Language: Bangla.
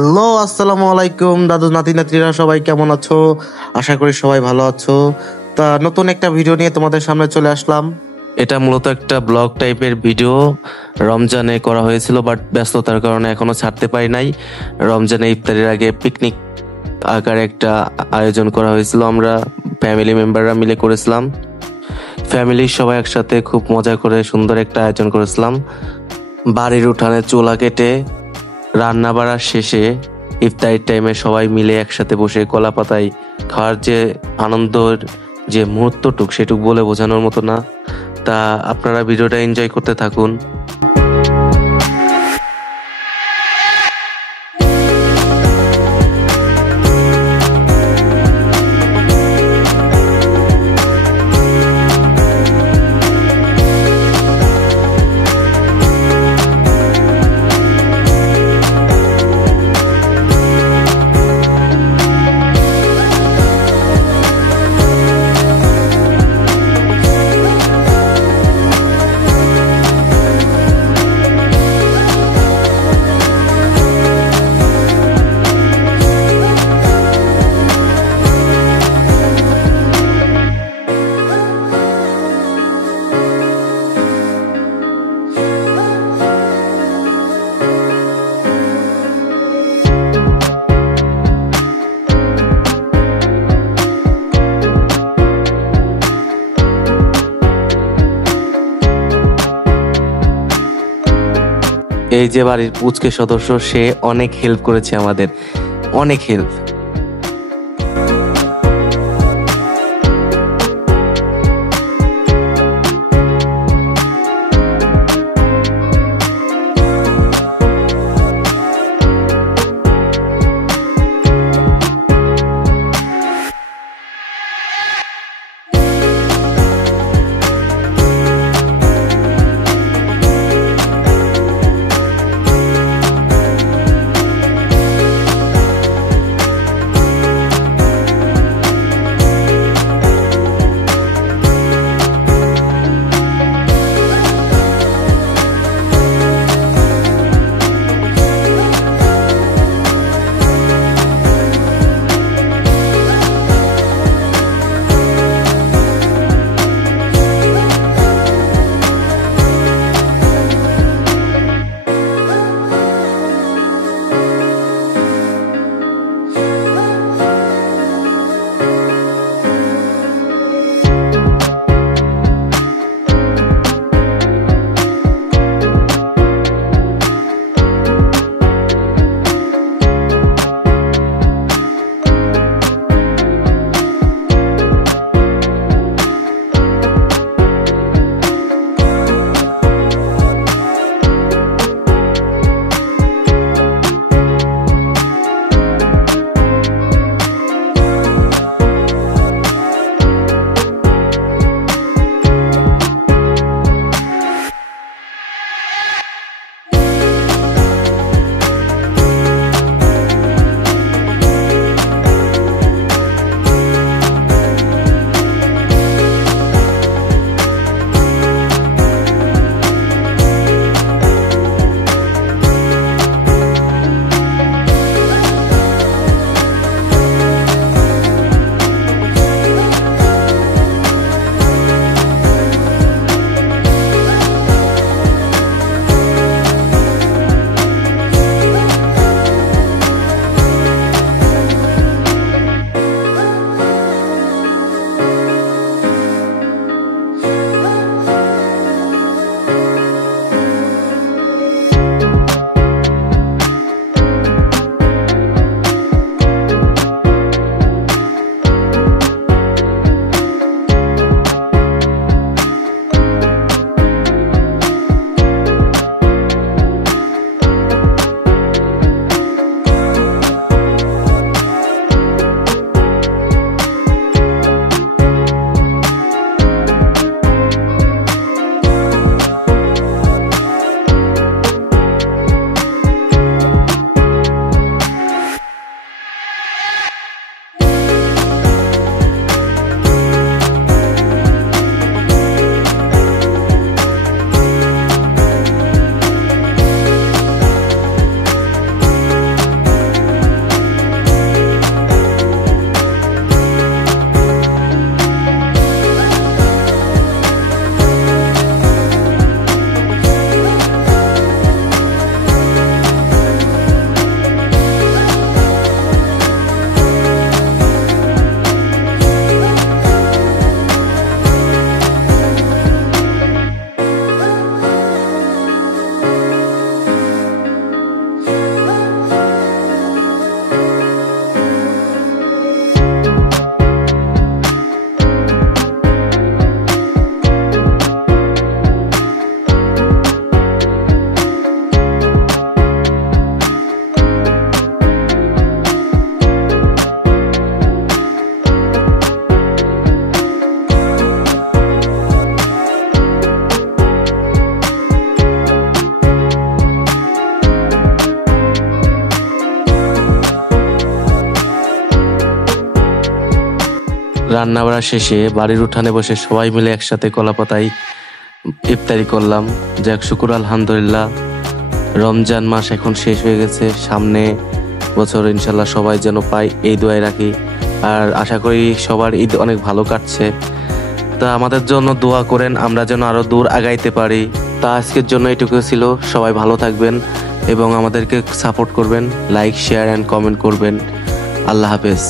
হ্যালো, আসসালামু আলাইকুম দাদু নাতি নাতিরা, সবাই কেমন আছো? আশা করি সবাই ভালো আছো। তা নতুন একটা ভিডিও নিয়ে তোমাদের সামনে চলে আসলাম। এটা মূলত একটা ব্লগ টাইপের ভিডিও। রমজানে করা হয়েছিল, বাট ব্যস্ততার কারণে এখনো ছাড়তে পারি নাই। রমজানে ইফতারের আগে পিকনিক আকারে একটা আয়োজন করা হয়েছিল, আমরা ফ্যামিলি মেম্বাররা মিলে করেছিলাম। ফ্যামিলির সবাই একসাথে খুব মজা করে সুন্দর একটা আয়োজন করেছিলাম। বাড়ির উঠানে চুলা কেটে রান্না বাড়ার শেষে ইফতারির টাইমে সবাই মিলে একসাথে বসে কলা পাতায় খাওয়ার যে আনন্দের যে মুহূর্তটুক, সেটুক বলে বোঝানোর মতো না। তা আপনারা ভিডিওটা এনজয় করতে থাকুন। এই যে বাড়ির পুচকে সদস্য, সে অনেক হেল্প করেছে আমাদের, অনেক হেল্প। রান্না বাড়া শেষে বাড়ির উঠানে বসে সবাই মিলে একসাথে কলাপাতায় ইফতারি করলাম। যাক শুকুর আলহামদুলিল্লাহ, রমজান মাস এখন শেষ হয়ে গেছে, সামনে বছর ইনশাল্লাহ সবাই যেন পায় এই দোয়াই রাখি। আর আশা করি সবার ঈদ অনেক ভালো কাটছে। তা আমাদের জন্য দোয়া করেন, আমরা যেন আরো দূর আগাইতে পারি। তা আজকের জন্য এটুকু ছিল। সবাই ভালো থাকবেন এবং আমাদেরকে সাপোর্ট করবেন, লাইক শেয়ার অ্যান্ড কমেন্ট করবেন। আল্লাহ হাফেজ।